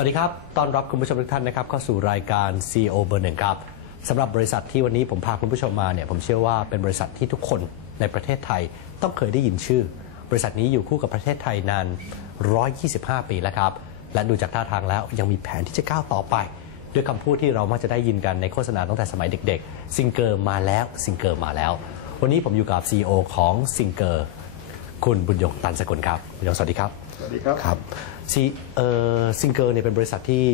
สวัสดีครับ ต้อนรับคุณผู้ชมทุกท่านนะครับเข้าสู่รายการ CEO เบอร์หนึ่งครับสำหรับบริษัทที่วันนี้ผมพาคุณผู้ชมมาเนี่ยผมเชื่อว่าเป็นบริษัทที่ทุกคนในประเทศไทยต้องเคยได้ยินชื่อ บริษัทนี้อยู่คู่กับประเทศไทยนาน 125 ปีแล้วครับ และดูจากท่าทางแล้วยังมีแผนที่จะก้าวต่อไป ด้วยคำพูดที่เรามักจะได้ยินกันในโฆษณาตั้งแต่สมัยเด็กๆซิงเกอร์มาแล้วซิงเกอร์มาแล้ว วันนี้ผมอยู่กับ CEO ของซิงเกอร์คุณบุญยงตันสกุลครับบุญยงสวัสดีครับ สวัสดีครับครับซีเอ่อซิงเกิลเนี่ยเป็นบริษัทที่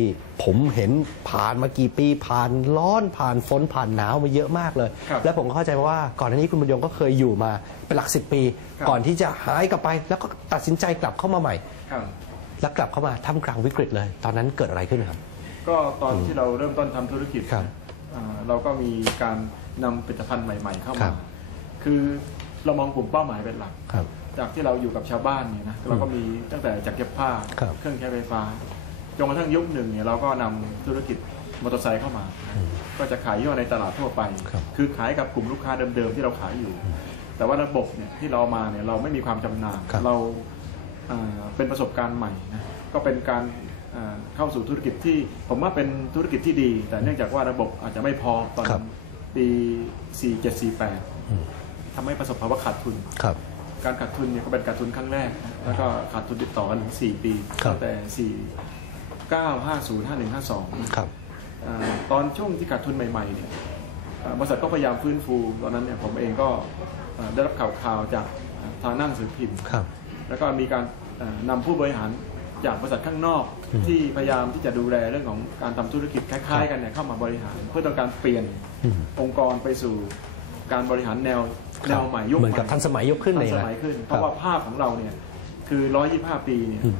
ผมเห็นผ่านมากี่ปีผ่านร้อนผ่านฝนผ่านหนาวมาเยอะมากเลย ครับและผมก็เข้าใจว่าก่อนหน้านี้คุณบุญยงก็เคยอยู่มาเป็นหลักสิบปี ครับ ก่อนที่จะหายกลับไป แล้วก็ตัดสินใจกลับเข้ามาใหม่ ครับแล้วกลับเข้ามาท่ามกลางวิกฤตเลย ตอนนั้นเกิดอะไรขึ้นครับ ก็ตอนที่เราเริ่มต้นทำธุรกิจครับอ่าเราก็มีการนำผลิตภัณฑ์ใหม่ ๆ เข้าครัมา บคือ เรามองกลุ่มเป้าหมายเป็นหลัก ครับ จากที่เราอยู่กับชาวบ้านเนี่ยนะเราก็มีตั้งแต่จากเย็บผ้า ครับ เครื่องใช้ไฟฟ้าจนกระทั่งยุคหนึ่งเนี่ยเราก็นำธุรกิจมอเตอร์ไซค์เข้ามา ก็จะขายย่อในตลาดทั่วไป ครับ คือขายกับกลุ่มลูกค้าเดิมๆที่เราขายอยู่ แต่ว่าระบบเนี่ยที่เราเอามาเนี่ยเราไม่มีความจำนาญครับ เราอ่าเป็นประสบการณ์ใหม่นะก็เป็นการอ่าเข้าสู่ธุรกิจที่ ผมว่าเป็นธุรกิจที่ดี แต่เนื่องจากว่าระบบอาจจะไม่พอตอนครับปี 4748 ทำให้ประสบภาวะขาดทุนครับการขาดทุนเนี่ยก็เป็นขาดทุนครั้งแรกนะแล้วก็ขาดทุนติดต่อกันถึง4ปีครับตั้งแต่ 4 9 50 51 52ครับอ่าตอนช่วงที่ขาดทุนใหม่ๆเนี่ยอ่าบริษัทก็พยายามฟื้นฟู ตอนนั้นเนี่ยผมเองก็อ่าได้รับข่าวข่าวๆจากทางหนั่งสือพิมพ์ครับแล้วก็มีการอ่านำผู้บริหารจากบริษัทข้างนอกอืมที่พยายามที่จะดูแลเรื่องของการทำธุรกิจคล้ายๆ กันเนี่ยเข้ามาบริหาร เพื่อต้องการเปลี่ยนอืมองค์กรไปสู่ การบริหารแนวครับแนวใหม่ยุคเหมือนใหม่กับทันสมัยยกขึ้นทัเลยนสนะ มัยขึ้น เพครัราะบว่าภาพของเราเนี่ยคือ 125 ปีเนี่ยอืม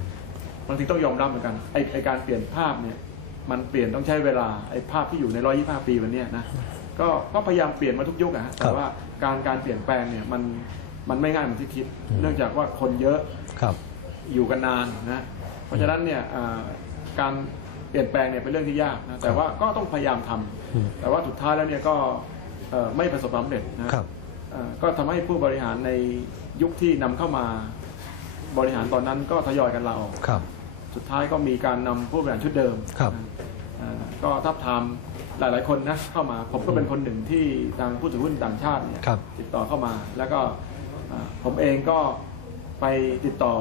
บางทีต้องยอมรับเหมือนกันไอไอการเปลี่ยนภาพเนี่ยมันเปลี่ยนต้องใช้เวลาไอภาพที่อยู่ใน 125 ปีวันเนี้ยนะก็ก็พยายามเปลี่ยนมาทุกยุคอะฮะแต่ว่าการการเปลี่ยนแปลงเนี่ยมันมันไม่ง่ายเหมือนที่คิด เนื่องจากว่าคนเยอะ ครับ อยู่กันนานนะ เพราะฉะนั้นเนี่ยอ่าการเปลี่ยนแปลงเนี่ยเป็นเรื่องที่ยากนะ แต่ว่าก็ต้องพยายามทำอืมแต่ว่าสุดท้ายแล้วเนี่ยก็เอ่อ ไม่ประสบความสำเร็จนะครับเอ่อก็ทำให้ผู้บริหารในยุคที่นำเข้ามาบริหารตอนนั้นก็ทยอยกันลาออกครับ สุดท้ายก็มีการนำผู้บริหารชุดเดิมครับนะเอ่อก็ทับทามหลาย ๆ คนนะเข้ามาผมก็เป็นคนหนึ่งที่ทางผู้ถือหุ้นต่างชาติเนี่ยครับติดต่อเข้ามา แล้วก็เอ่อผมเองก็ไปติดต่อ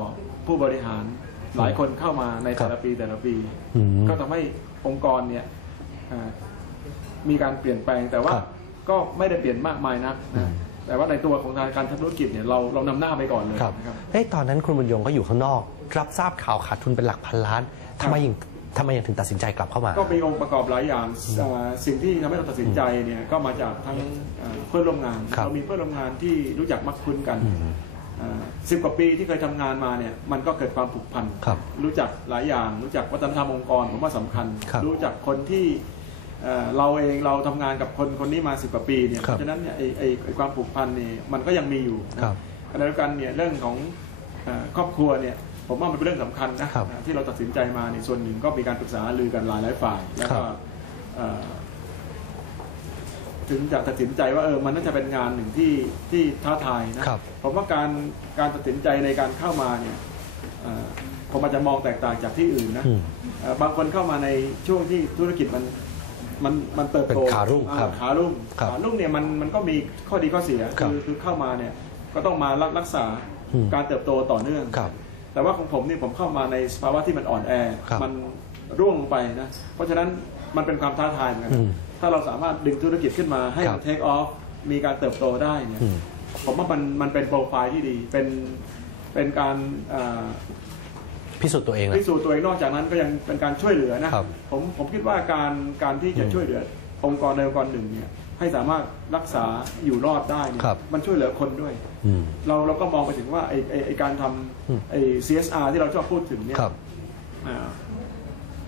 ผู้บริหารหลายคนเข้ามาในแต่ละปีแต่ละปีอืมก็ทำให้องค์กรเนี่ยเอ่อมีการเปลี่ยนแปลงแต่ว่าครับ ก็ไม่ได้เปลี่ยนมากมายนักอืนะมแต่ว่าในตัวของทางการทำธุรกิจเนี่ยเราเรานำหน้าไปก่อนเลยครับนะครับ เอ้ยตอนนั้นคุณบุญยงก็อยู่ข้างนอก รับทราบข่าวขาดทุนเป็นหลักพันล้านทำไมยังทำไมยังถึงตัดสินใจกลับเข้ามา ก็มีองค์ประกอบหลายอย่างเอ่อสิ่งที่ทำให้เราตัดสินใจเนี่ยก็มาจากทั้งเอ่อเพื่อนร่วมงานครับ เรามีเพื่อนร่วมงานที่รู้จักมักคุ้นกันอืมสิบกว่าปีที่เคยทำงานมาเนี่ยมันก็เกิดความผูกพัน ครับ รู้จักหลายอย่าง รู้จักวัฒนธรรมองค์กรผมว่าสำคัญ ครับรู้จักคนที่ เอ่อเราเองเราทำงานกับคนคนนี้มาสิบกว่าปีเนี่ยคเพรับราะฉะนั้นเนี่ยไอ้ไอ้ไอ้ความผูกพันเนี่ยมันก็ยังมีอยู่นะครับขณะเดียวกันเนี่ยเรื่องของเอ่อครอบครัวเนี่ยผมว่ามันเป็นเรื่องสำคัญนะครับที่เราตัดสินใจมาในยส่วนหนึ่งก็มีการปรึกษาหารือกันหลายหลายๆฝ่ายแล้วก็ครับเอ่อถึงจะตัดสินใจว่าเออมันน่าจะเป็นงานหนึ่งที่ที่ท้าทายนะครับผมว่าการการตัดสินใจในการเข้ามาเนี่ยเอ่อผมอาจจะมองแตกต่างจากที่อื่นนะอืมเอ่อบางคนเข้ามาในช่วงที่ธุรกิจมัน มันมันเติบโตเป็นขารุ่งอ่ครับขารุ่งครับขารุ่งเนี่ยมันมันก็มีข้อดีข้อเสียครับคือคือเข้ามาเนี่ยก็ต้องมารักรักษาอืมการเติบโตต่อเนื่องครับ แต่ว่าของผมนี่ผมเข้ามาในสภาวะที่มันอ่อนแอครับมันร่วงลงไปนะ เพราะฉะนั้นมันเป็นความท้าทายเหมือนกันอืมถ้าเราสามารถดึงธุรกิจขึ้นมาให้ครัมับนเทคออฟมีการเติบโตได้เนี่ยอืมผมว่ามันมันเป็นโปรไฟล์ที่ดีเป็นเป็นการอ่า พิสูจน์ตัวเองแหละพิสูจน์ตัวเองนอกจากนั้นก็ยังเป็นการช่วยเหลือนะครับผมผมคิดว่าการการที่จะอืมช่วยเหลือองค์กรใดองค์กรหนึ่งเนี่ยให้สามารถรักษาอยู่รอดได้เนี่ยครับมันช่วยเหลือคนด้วย อืม เราเราก็มองไปถึงว่าไอไอไอการทอืมำไอ CSR ที่เราชอบพูดถึงเนี่ย ครับ อ่า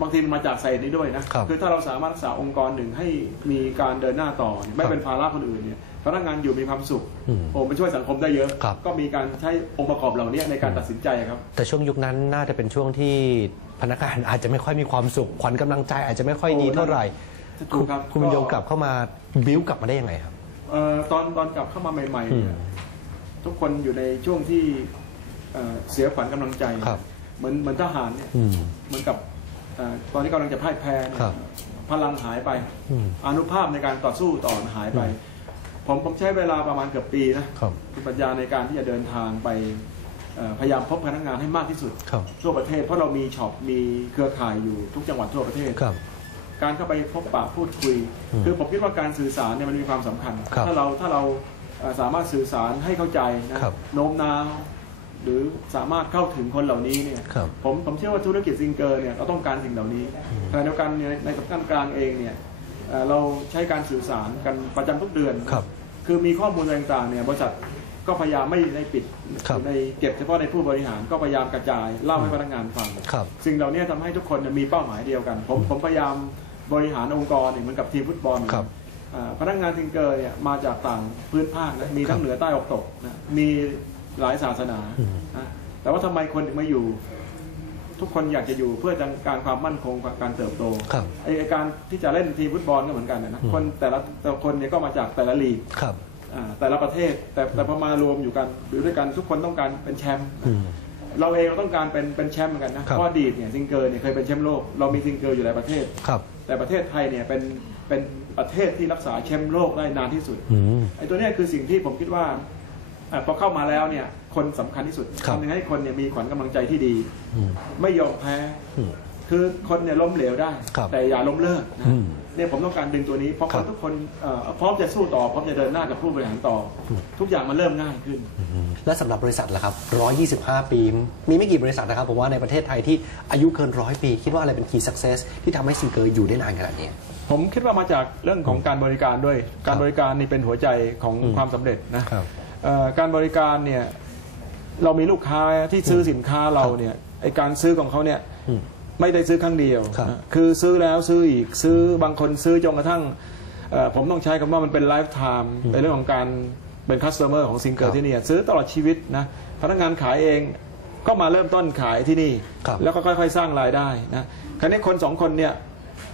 บางทีมันมาจากไซต์นี้ด้วยนะครับอถ้าเราสามารถรักษาองค์กรหนึ่งให้มีการเดินหน้าต่อเนี่ยไม่ครับเป็นภาระคนอื่นเนี่ย พนักงานอยู่มีความสุขอืมโอ้มันช่วยสังคมได้เยอะครับก็มีการใช้องค์ประกอบเหล่านี้ในการตัดสินใจครับ แต่ช่วงยุคนั้นน่าจะเป็นช่วงที่พนักงานอาจจะไม่ค่อยมีความสุขขวัญกำลังใจอาจจะไม่ค่อยดีเท่าไหร่ถูกครับคุณบุญยงก็กลับเข้ามาบิ้วกลับมาได้ยังไงครับเอ่อตอนตอนกลับเข้ามาใหม่ๆอืมเนี่ยทุกคนอยู่ในช่วงที่เอ่อเสียขวัญกำลังใจครับเหมือนเหมือนทหารเนี่ยอืมเหมือนกับเอ่อตอนนี้กำลังจะพ่ายแพ้เนี่ยครับพลังหายไปอืมอนุภาพในการต่อสู้ต่อหายไป ผมผมใช้เวลาประมาณเกือบปีนะครับคุณปัญญาในการที่จะเดินทางไปเอ่อพยายามพบพนักงานให้มากที่สุดครับทั่วประเทศเพราะเรามีช็อปมีเครือข่ายอยู่ทุกจังหวัดทั่วประเทศครับการเข้าไปพบปะพูดคุยอืมคือผมคิดว่าการสื่อสารเนี่ยมันมีความสำคัญครับถ้าเราถ้าเราเอ่อสามารถสื่อสารให้เข้าใจนะครับโน้มน้าวหรือสามารถเข้าถึงคนเหล่านี้เนี่ยครับผมผมเชื่อว่าธุรกิจซิงเกอร์เนี่ยเราต้องการสิ่งเหล่านี้ขณะเดียวกันเนี่ยในสำนักงานกลางเองเนี่ย เอ่อเราใช้การสื่อสารกันประจำทุกเดือนครับ คือมีข้อมูลอะไรต่างๆเนี่ยบริษัทก็พยายามไม่ได้ปิดครับในเก็บเฉพาะในผู้บริหารก็พยายามกระจายเล่าให้พนักงานฟังครับ สิ่งเหล่านี้ทำให้ทุกคนเนี่ยมีเป้าหมายเดียวกัน ผมผมพยายามบริหารองค์กรเนี่ยเหมือนกับทีมฟุตบอลครับ อ่าพนักงานทิงเกอร์เนี่ยมาจากต่างพื้นภาคนะมีทั้งเหนือใต้ออกตกนะมีหลายศาสนาอืม นะแต่ว่าทำไมคนถึงมาอยู่ ทุกคนอยากจะอยู่เพื่อการความมั่นคงการเติบโตครับไอไอ้การที่จะเล่นทีมฟุตบอลก็เหมือนกันนะอืมคนแต่ละแต่ละคนเนี่ยก็มาจากแต่ละลีกครับอ่าแต่ละประเทศแต่แต่พอมารวมอยู่กันหรือด้วยกันทุกคนต้องการเป็นแชมป์อืมเราเองเราต้องการเป็นเป็นแชมป์เหมือนกันนะครัเพบราะอดีตเนี่ยซิงเกิลเนี่ยเคยเป็นแชมป์โลกเรามีซิงเกิลอยู่หลายประเทศครับ แต่ประเทศไทยเนี่ยเป็นเป็นประเทศที่รักษาแชมป์โลกได้นานที่สุดอืมไอ้ตัวเนี้ยคือสิ่งที่ผมคิดว่า อะพอเข้ามาแล้วเนี่ยคนสำคัญที่สุดครับ ทำยังไงให้คนเนี่ยมีขวัญกำลังใจที่ดี อืม ไม่ยอมแพ้ อืม คือคนเนี่ยล้มเหลวได้ ครับแต่อย่าล้มเลิกนะอืมเนี่ยผมต้องการดึงตัวนี้ เพราะคครับนทุกคนเอ่อพร้อมจะสู้ต่อพร้อมจะเดินหน้ากับผู้บริหารต่ออทุกอย่างมันเริ่มง่ายขึ้น และสำหรับบริษัทล่ะครับ 125 ปี มีไม่กี่บริษัทนะครับ ผมว่าในประเทศไทยที่อายุเกินร้อยปี คิดว่าอะไรเป็น key success ที่ทำให้ซิงเกิลอยู่ได้นานขนาดนี้ ผมคิดว่ามาจากเรื่องของการบริการด้วย การบริการนี่เป็นหัวใจของอืมความสำเร็จนะครับเอ่อ การบริการเนี่ยเรามีลูกค้าที่ซื้อสินค้าเราเนี่ยไอการซื้อของเขาเนี่ยอืมไม่ได้ซื้อครั้งเดียวครับนะคือซื้อแล้วซื้ออีกซื้อบางคนซื้อจนกระทั่งเอ่อผมต้องใช้คำว่ามันเป็นไลฟ์ไทม์ในเรื่องของการเป็นคัสเตอร์ของซิงเกิคลรับที่นี่ซื้อตลอดชีวิตนะพนักงานขายเองก็มาเริ่มต้นขายที่นี่ครับแล้วก็ค่อย ๆ สร้างรายได้นะคราวนี้คนสองคนเนี่ย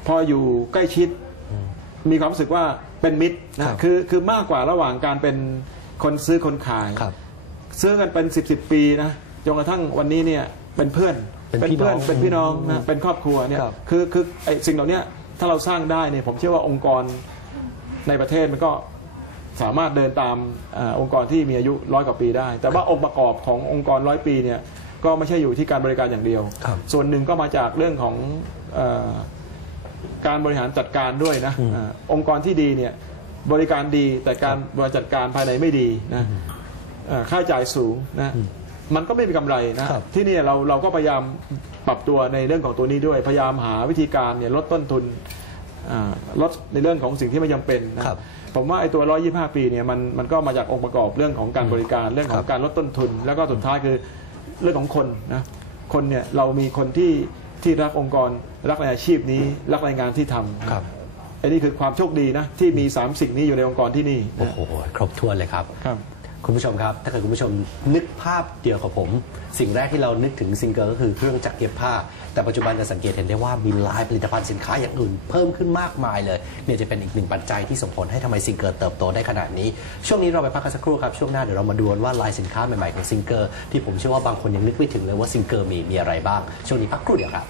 พออยู่ใกล้ชิด มีความรู้สึกว่าเป็นมิตรครันะบคือคือมากกว่าระหว่างการเป็น คนซื้อคนขายครับ ซื้อกันเป็นสิบสิบปีนะจนกระทั่งวันนี้เนี่ยเป็นเพื่อนเป็นพี่เพื่อนน้องเป็นพี่น้องอืนะมเป็นครอบครัวเนี่ยครับคือคือไอ้สิ่งเหล่านี้ถ้าเราสร้างได้เนี่ยผมเชื่อว่าองค์กรในประเทศมันก็สามารถเดินตามอาองค์กรที่มีอายุร้อยกว่าปีได้ แต่ว่าองค์ประกอบขององค์กรร้อยปีเนี่ยก็ไม่ใช่อยู่ที่การบริการอย่างเดียวครับส่วนหนึ่งก็มาจากเรื่องของเออการบริหารจัดการด้วยนะอืมอาองค์กรที่ดีเนี่ย บริการดีแต่การบริหารจัดการภายในไม่ดีนะเอ่อค่าใช้จ่ายสูงนะมันก็ไม่มีกำไรนะครับที่นี่เราเราก็พยายามปรับตัวในเรื่องของตัวนี้ด้วย พยายามหาวิธีการเนี่ยลดต้นทุนอ่าลดในเรื่องของสิ่งที่ไม่จำเป็นนะครับผมว่าไอ้ตัว 125 ปีเนี่ยมันมันก็มาจากองค์ประกอบเรื่องของการบริการเรื่องขอครังบการลดต้นทุน แล้วก็สุดท้ายคือเรื่องของคนนะคนเนี่ยเรามีคนที่ที่รักองค์กรรักในอาชีพนี้รักในงานที่ทำครับไอ้นี่คือความโชคดีนะ ที่มีสามสิ่งนี้อยู่ในองค์กรที่นี่โอ้โหครบถ้วนเลยครับครับ คุณผู้ชมครับ ถ้าเกิดคุณผู้ชมนึกภาพเดียวกับผม สิ่งแรกที่เรานึกถึงซิงเกิลก็คือเครื่องจักรเย็บผ้า แต่ปัจจุบันจะสังเกตเห็นได้ว่ามีลายผลิตภัณฑ์สินค้าอย่างอื่นเพิ่มขึ้นมากมายเลยเนี่ยจะเป็นอีกหนึ่งปัจจัยที่ส่งผลให้ทำไมซิงเกิลเติบโตได้ขนาดนี้ ช่วงนี้เราไปพักกันสักครู่ครับช่วงหน้าเดี๋ยวเรามาดูกันว่าลายสินค้าใหม่ๆของซิงเกิลที่ผมเชื่อว่าบางคนยังนึกไม่ถึงเลยว่าซิงเกิลมีมีอะไรบ้างช่วงนี้พักครู่เดียวครับ